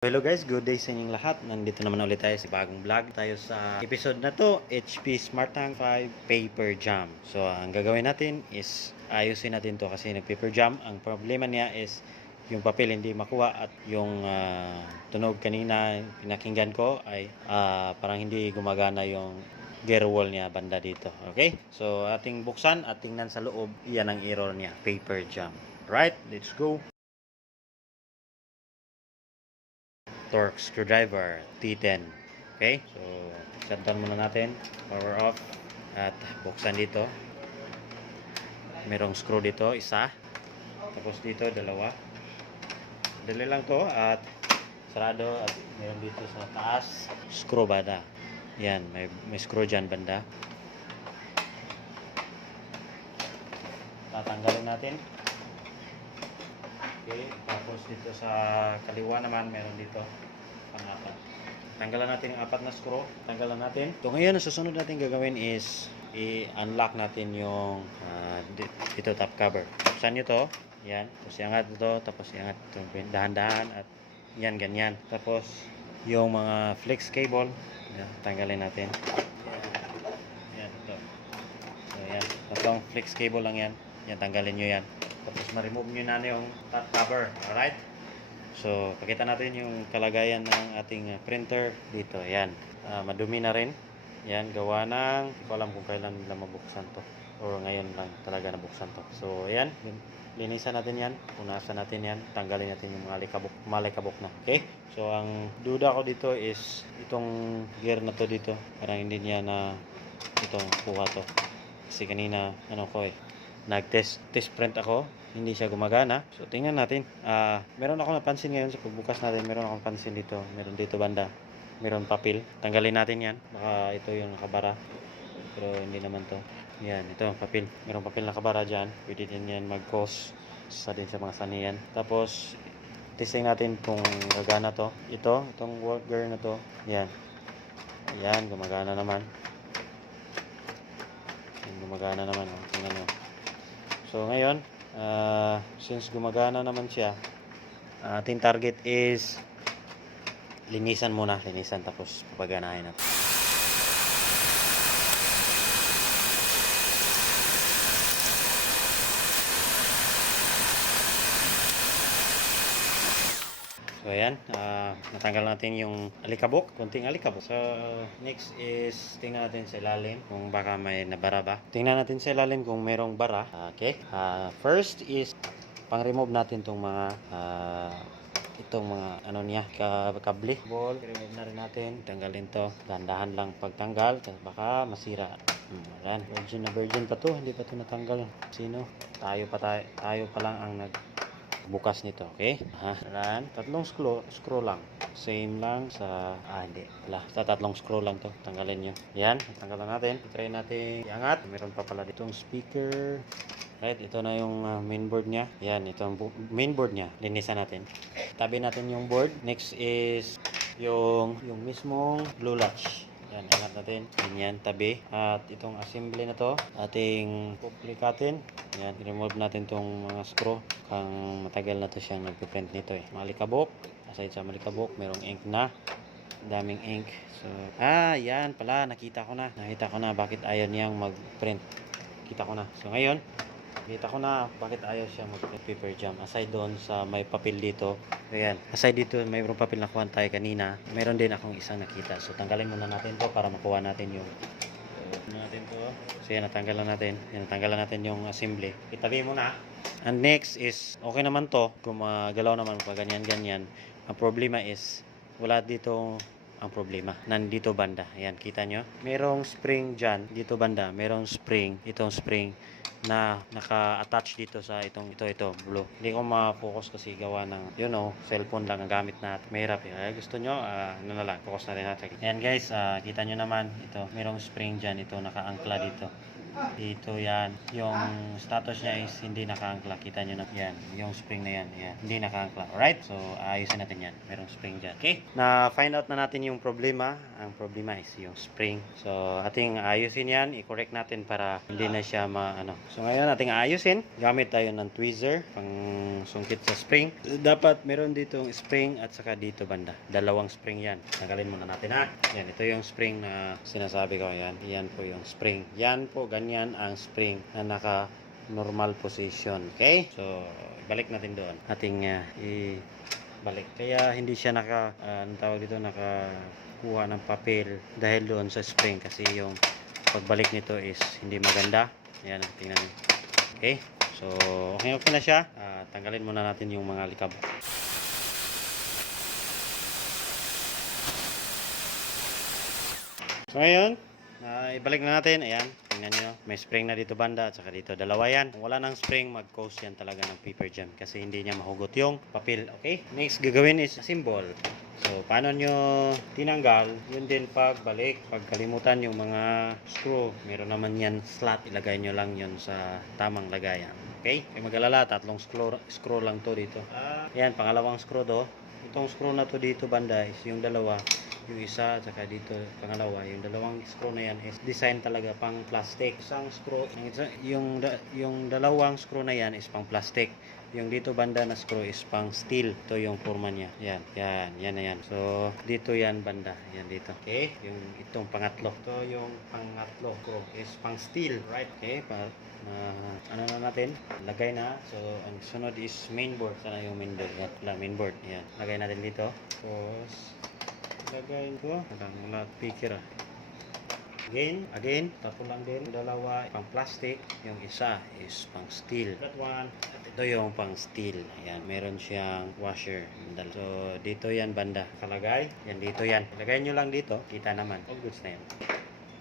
Hello guys, good day sa inyong lahat. Nandito naman ulit tayo sa bagong vlog. Tayo sa episode na to, HP Smart Tank 5 Paper Jam. So, ang gagawin natin is ayusin natin to kasi nag-paper jam. Ang problema niya is yung papel hindi makuha at yung tunog kanina pinakinggan ko ay parang hindi gumagana yung gear wall niya banda dito. Okay? So, ating buksan at tingnan sa loob. Iyan ang error niya, paper jam. Right? Let's go. Torque screwdriver T10. Okay, so shutdown muna natin, power off, at buksan dito. Merong screw dito, isa, tapos dito dalawa. Dali lang to at sarado, at meron dito sa taas screw banda. Yan, may screw dyan banda. Tatanggalin natin. Okay, tapos dito sa kaliwa naman meron dito pang-apat. Tanggalan natin yung apat na screw. Tanggalan natin. So ngayon, ang susunod natin gagawin is i-unlock natin yung dito top cover. Buksan nyo to. Yan. Tapos iangat ito. Tapos iangat ito. Dahan-dahan. At yan, ganyan. Tapos yung mga flex cable. Yan, tanggalin natin. Yan, ito. So yan. Tatlong flex cable lang yan. Yan, tanggalin nyo yan. Tapos ma-remove nyo na yung top cover. Alright? So, pakita natin yung kalagayan ng ating printer dito. Ayan. Madumi na rin. Ayan, gawa ng, hindi ko alam kung kailan nila mabuksan to. Or ngayon lang talaga nabuksan to. So, ayan. Linisan natin yan. Punasan natin yan. Tanggalin natin yung mga malikabok na. Okay? So, ang duda ko dito is itong gear na to dito. Parang hindi niya na itong kuha to. Kasi kanina, nag-test print ako, hindi siya gumagana. So tingnan natin. Meron ako napansin ngayon sa pagbukas natin, meron akong pansin dito. Meron dito banda. Meron papel. Tanggalin natin 'yan. Baka ito yung nakabara. Pero hindi naman 'to. Yan, ito papel. Meron papel nakabara diyan. Pwede din 'yan mag-cause sa din sa mga saniyan. Tapos testing natin kung gagana 'to. Itong worker na 'to. Yan. Yan, gumagana naman. Yan, gumagana naman. Tingnan nyo. So ngayon, since gumagana naman siya, ating target is linisan tapos papaganahin natin. So ayan, natanggal natin yung alikabok, konting alikabok. So next is tingnan natin sa ilalim kung baka may nabara ba. Tingnan natin sa ilalim kung merong bara. Okay, first is pang-remove natin tong mga itong mga niya, kable, ball. Remove na rin natin, tanggalin to. Dahan-dahan lang pagtanggal kasi baka masira. Ayan, virgin pa to, hindi pa to natanggal. Sino? Tayo pa lang ang bukas nito, okay? Tatlong screw lang. Same lang sa hindi pala. Sa tatlong screw lang to. Tanggalin nyo. Yan, tanggalan natin. Try natin iangat. Meron pa pala ditong speaker. Right, ito na yung mainboard niya. Yan, ito ang mainboard niya. Linisan natin. Tabi natin yung board. Next is yung mismong blue latch. Yan, angat natin. Ganyan, tabi. At itong assembly na to, ating puplikatin. Yan, remove natin itong mga screw. Kang matagal na to siyang nagpiprint nito eh. Malikabok. Aside sa malikabok, merong ink na. Daming ink. So, yan pala. Nakita ko na bakit ayaw niyang mag-print. Kita ko na. So, ngayon, kita ko na bakit ayaw siya mag-paper jam. Aside doon sa may papel dito. Ayan. Aside dito, mayroong papel na kuha tayo kanina. Mayroon din akong isang nakita. So, tanggalin muna natin to para makuha natin yung So, yan, natanggalan natin yung assembly. Itabi muna. And next is, okay naman to. Gumagalaw naman pa ganyan-ganyan. Ang problema is, wala dito ang problema. Nandito banda. Ayan, kita nyo. Merong spring dyan. Dito banda. Merong spring. Itong spring na naka-attach dito sa ito, blue. Hindi ko ma-focus kasi gawa ng, cellphone lang ang gamit natin. Mahirap yun. Gusto nyo, na lang. Focus na rin natin. Ayan guys, kita nyo naman. Ito, merong spring dyan. Ito, naka-angkla dito. Dito yan. Yung status niya is hindi nakaangkla. Kita nyo na yan. Yung spring na yan. Yan. Hindi nakaangkla. Alright? So, ayusin natin yan. Merong spring dyan. Okay? Na-find out na natin yung problema. Ang problema is yung spring. So, ating ayusin yan. I-correct natin para hindi na siya So, ngayon ating ayusin. Gamit tayo ng tweezer pang sungkit sa spring. Dapat meron ditong spring at saka dito banda. Dalawang spring yan. Tanggalin muna natin ha. Yan. Ito yung spring na sinasabi ko. Yan. Yan po yung spring. Yan po. Ganyan ang spring na naka normal position. Okay? So, balik natin doon. Ating ibalik. Kaya hindi siya anong tawag dito, nakakuha ng papel dahil doon sa spring kasi yung pagbalik nito is hindi maganda. Ayan, tingnan niyo. Okay? So, okay na siya. Tanggalin muna natin yung mga likab. So, ngayon, ibalik na natin. Ayan, tingnan nyo. May spring na dito banda at saka dito. Dalawa yan. Kung wala ng spring, mag-cause yan talaga ng paper jam kasi hindi niya mahugot yung papel. Okay? Next gagawin is symbol. So, paano nyo tinanggal? Yun din pagbalik. Pag kalimutan yung mga screw, meron naman yan slot. Ilagay nyo lang yun sa tamang lagayan. Okay? Kaya mag-alala, tatlong screw lang to dito. Yan, pangalawang screw to. Itong screw na to dito banda is yung dalawa. Yung isa at saka dito pangalawa, yung dalawang screw na yan is design talaga pang plastic. Isang screw, yung dalawang screw na yan is pang plastic. Yung dito banda na screw is pang steel. Ito yung forma niya. Yan na yan. So, dito yan banda. Yan dito. Okay? Yung itong pangatlo. Ito yung pangatlo screw is pang steel. Right? Okay? Ano na natin? Lagay na. So, ang sunod is mainboard. Sana yung mainboard. Mainboard. Yan. Lagay natin dito. Tapos, lagay ko. Wala picture Again, tatlo lang din. Dalawa, pang plastic. Yung isa is pang steel. That one. At ito yung pang steel. Ayan, meron siyang washer. So, dito yan banda. Kalagay. Yan, dito yan. Lagay nyo lang dito. Kita naman. All goods na yan.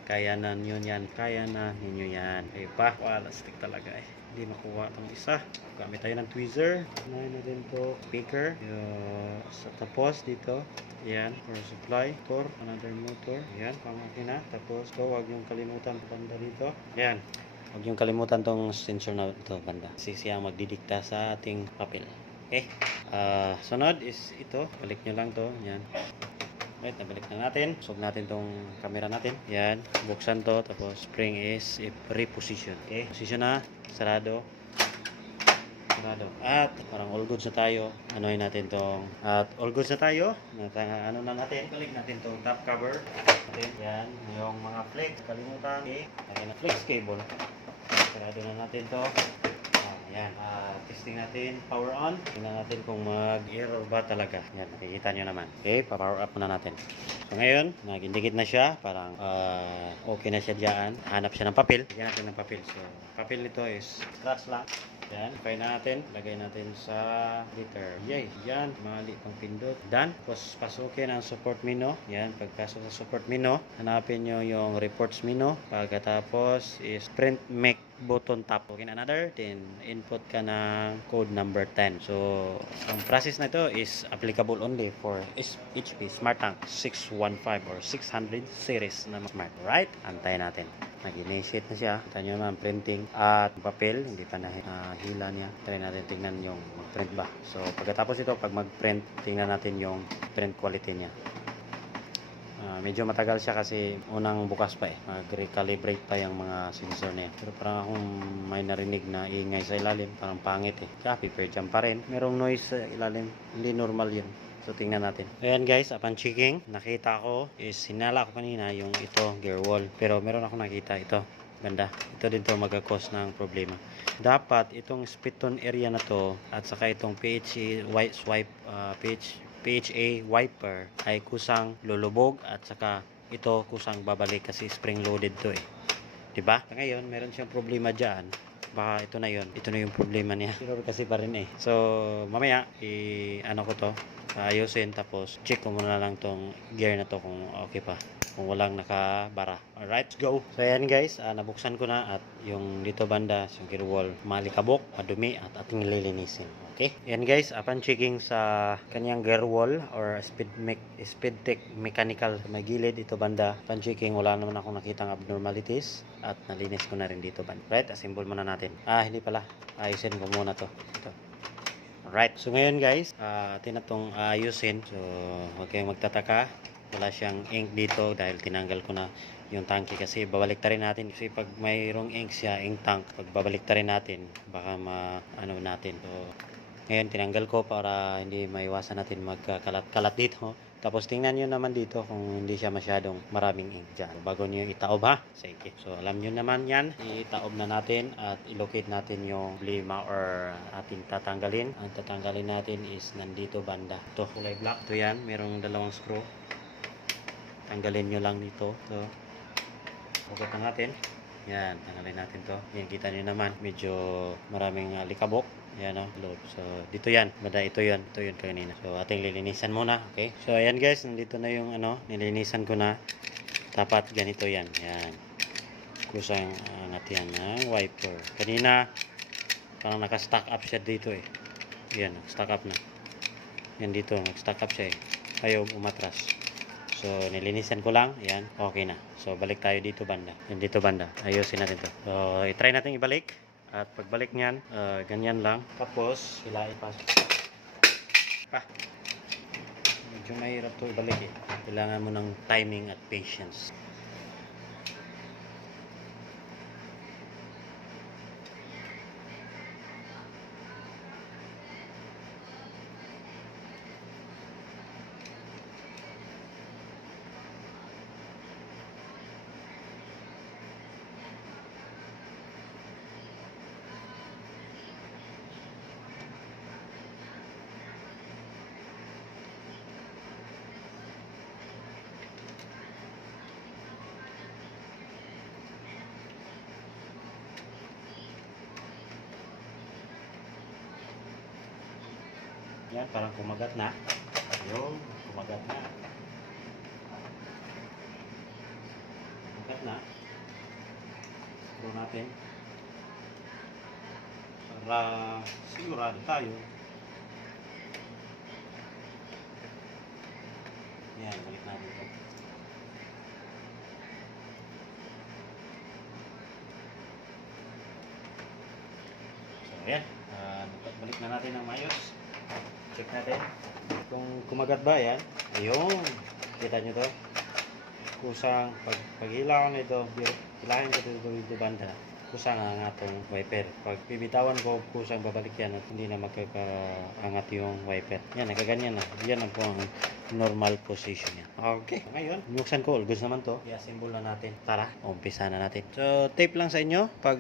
Kaya na nyo yan. Kaya na ninyo yan. Ay pa. Wala, stick talaga eh. Hindi makuha itong isa. Gamit tayo ng tweezer. Unahin natin to speaker. Sa tapos dito. Yan, power supply, motor, another motor. Yan, pamakina. Tapos ito, huwag yung kalimutan banda dito. Yan, huwag yung kalimutan tong sensor na ito banda. Kasi siya magdidikta sa ating papel. Okay. Sunod is ito. Balik nyo lang to. Yan. Right, nabalik na natin. Sub natin tong camera natin. Yan, buksan to. Tapos spring is reposition. Okay, position na. Sarado. At parang all goods na tayo. Anoin natin tong at all goods na tayo. Ano na natin? Balik natin tong top cover. Yan, yung mga flex. Kalimutan. Okay. Lagyan na flex cable. Sarado na natin to. Yan. Testing natin. Power on. Tingnan natin kung mag-error ba talaga. Yan, nakikita nyo naman. Okay, pa-power up na natin. So ngayon, nagindikit na siya. Parang okay na siya dyan. Hanap siya ng papel. Lagyan natin ng papel. So, papel nito is scratch lang. Yan, try natin. Lagay natin sa liter. Yay, yan. Mali pang pindot. Done. Tapos pasukin ang support menu. Yan, pagpasok sa support menu, hanapin nyo yung reports menu. Pagkatapos is print make button tap. Okay, another. Then, input ka ng code number 10. So, ang process na ito is applicable only for HP Smart Tank 615 or 600 series na smart. Right? Antayin natin. Nag-initiate na siya. Tayo nyo naman printing at papel. Hindi pa hila niya. Try natin tingnan yung mag-print ba. So, pagkatapos ito, pag mag-print, tingnan natin yung print quality niya. Medyo matagal siya kasi unang bukas pa eh. Mag-recalibrate pa yung mga sensor niya. Pero parang akong may narinig na ingay sa ilalim. Parang pangit eh. Kaya paper jam pa rin. Merong noise sa ilalim. Hindi normal yun. So, tingnan natin. Ayan guys, upon checking, nakita ko is hinala ko kanina yung ito, gear wall. Pero meron ako nakita ito. Ganda. Ito din to mag-cause ng problema. Dapat itong spit-on area na to at saka itong PHA wiper ay kusang lulubog at saka ito kusang babalik kasi spring loaded to eh. Diba? Ngayon, meron siyang problema dyan. Baka ito na yon. Ito na yung problema niya. Sure kasi pa rin eh. So, mamaya, ano ko to, ayusin tapos check ko muna lang tong gear na to kung okay pa. kung walang nakabara. Alright, let's go. So ayan guys, nabuksan ko na at yung dito banda, yung gear wall, malikabok, madumi at ating lilinisin. Okay? Ayan guys, upon checking sa kanyang gear wall or speed tech mechanical may gilid ito banda, upon checking wala naman akong nakitang abnormalities at nalinis ko na rin dito banda. Right, assemble muna natin. Hindi pala. Ayusin ko muna to. Ito. Alright, so ngayon guys, atin na itong ayusin. So, huwag kayong magtataka. Wala siyang ink dito dahil tinanggal ko na yung tangke kasi babalik rin natin kasi pag mayroong ink siya, ink tank, pag babalik rin natin, baka ano natin. So, ngayon tinanggal ko para hindi maiwasan natin magkalat-kalat dito. Tapos tingnan nyo naman dito kung hindi siya masyadong maraming ink dyan. Bago nyo itaob ha. Sige. So alam nyo naman yan. Itaob na natin at ilocate natin yung problema or ating tatanggalin. Ang tatanggalin natin is nandito banda. Ito kulay black. Ito yan. Merong dalawang screw. Tanggalin nyo lang dito. Ito. Hugot na natin. Yan. Tanggalin natin to. Yan kita nyo naman. Medyo maraming likabok. Yan o, load. So, dito yan. Bada, ito yun. Ito yun kanina. So, ating lilinisan muna. Okay? So, ayan guys. Nandito na yung nilinisan ko na. Dapat ganito yan. Yan. Kusang angat yan ng wiper. Kanina, parang naka-stack up siya dito eh. Yan, stack up na. Yan dito, nag-stack up siya eh. Ayaw umatras. So, nilinisan ko lang. Yan, okay na. So, balik tayo dito banda. Yan dito banda. Ayusin natin to. So, i-try natin ibalik. At pagbalik niyan, ganyan lang. Tapos, hilain pa. Medyo mahirap to ibalik eh. Kailangan mo ng timing at patience. Yan, parang kumagat na. Ayun, kumagat na. Kumagat na. Screw natin. Para sigurado tayo. Yan, balik natin ito. So, yan. Balik na natin ang mayos. Check natin kung kumagat ba yan. Ayun, kita nyo to kusang paghilaw nito, hilahin ko dito banda, kusang ang atong wiper. Pag bibitawan ko, kusang babalik yan at hindi na magkakaangat yung wiper. Yan, nakaganyan na. Yan ang po ang normal position yan. Okay, ngayon binuksan ko, ulgos naman to, i-assemble na natin. Tara, umpisa na natin. So tape lang sa inyo pag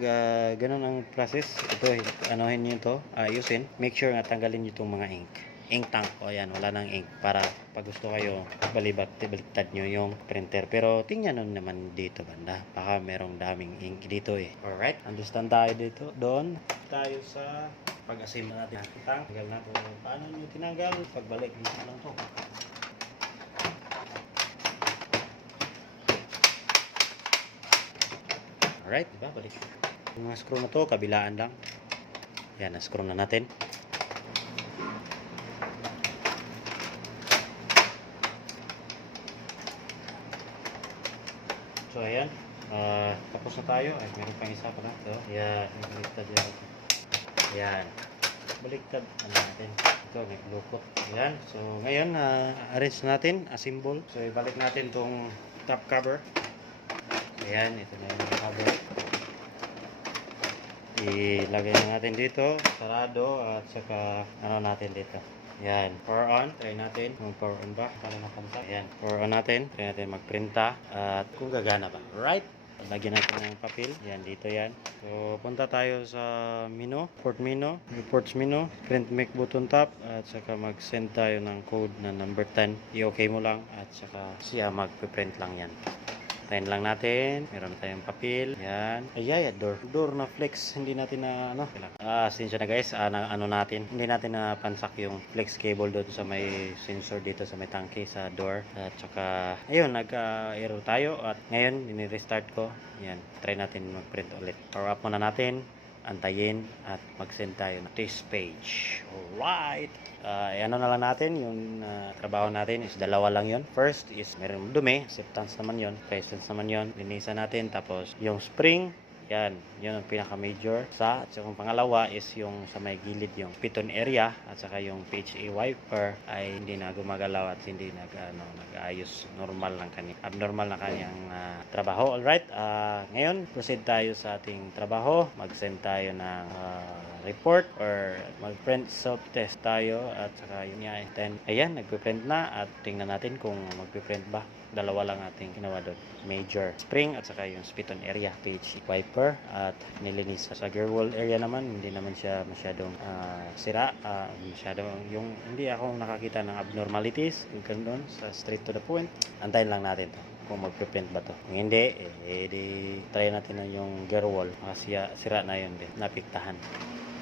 ganun ang process. Ito, anuhin nyo to, ayusin, make sure na tanggalin nyo itong mga ink tank. O yan, wala nang ink para pag gusto kayo baliktad nyo yung printer. Pero tingnan nyo naman dito banda, baka merong daming ink dito eh. Alright, understand tayo dito. Doon tayo sa pag-assemble natin ng tank. Tanggal natin. Paano nyo tinanggal? Pagbalik dito lang to. Alright, diba? Balik. Yung mga screw na to, kabilaan lang. Yan, na-screw na natin. So, ayan. Tapos na tayo. Ay, meron pang isa pa na. So, yan. Baliktad yan. Yan. Baliktad. Ano natin? Ito, may lukot. Ayan. So, ngayon, arrange natin. Assemble. So, ibalik natin tong top cover. Ayan. Ito na yung cover. Ilagay na natin dito. Sarado. At saka, ano natin dito. Yan, power on, try natin kung power on ba, para mapansa. Yan, power on natin, try natin magprinta at kung gagana ba. Right, lagyan natin ng papel. Yan, dito yan. So, punta tayo sa menu, reports menu, print make button tap, at saka mag-send tayo ng code na number 10. I-okay mo lang, at saka siya mag-print lang yan. Tayin lang natin. Meron na tayong papel. Yan. Ay, door na flex. Hindi natin na, sinsya na guys. Hindi natin na pansak yung flex cable doon sa may sensor dito sa may tangke sa door. At saka, ayun, nag-error tayo. At ngayon, ini-restart ko. Yan. Try natin mag-print ulit. Power up muna natin. Antayin at mag-send tayo ng test page. Alright! Ano na lang natin, yung trabaho natin is dalawa lang yon. First is meron dumi, acceptance naman yon, presence naman yon. Linisan natin, tapos yung spring, yan, yun ang pinaka-major. At saka yung pangalawa is yung sa may gilid, yung piton area, at saka yung PHA wiper ay hindi na gumagalaw at hindi nag-ayos. Normal lang abnormal na kanyang trabaho. Alright, ngayon, proceed tayo sa ating trabaho. Mag-send tayo ng report or mag-print self-test tayo at saka yun nga. Then, ayan, nagpe-print na at tingnan natin kung magpe-print ba. Dalawa lang ating ginawa doon. Major spring at saka yung spiton area, PHA wiper at nilinis. Sa gear wall area naman, hindi naman siya masyadong sira. Yung hindi ako nakakita ng abnormalities. Yung doon, sa straight to the point. Antayin lang natin to kung magpe-print ba to. Kung hindi, di try natin na yung gear wall. Sira na yun din. Napiktahan.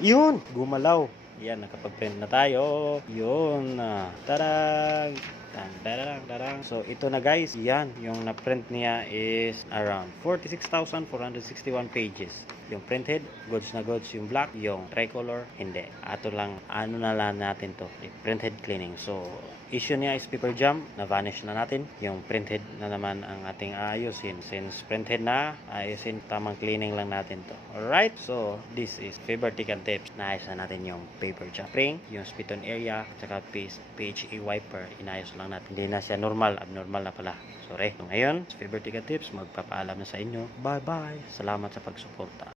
Yun! Gumalaw. Yan, nakapag-print na tayo. Yun. Tarang! Tarang. So, ito na guys. Yan. Yung na-print niya is around 46,461 pages. Yung printed, goods na goods. Yung black, yung tricolor, hindi. Ato lang, na lang natin to. Printed cleaning. So, issue niya is paper jam. Na-vanish na natin. Yung printed na naman ang ating aayusin. Since printed na, ayusin, tamang cleaning lang natin to. Alright? So, this is paper tick and tips. Naayos na natin yung paper jam. Spring, yung spiton area, tsaka PHA wiper, inayos lang natin. Hindi na siya abnormal na pala. Sorry. So, ngayon, paper tick and tips, magpapaalam na sa inyo. Bye-bye. Salamat sa pagsuporta.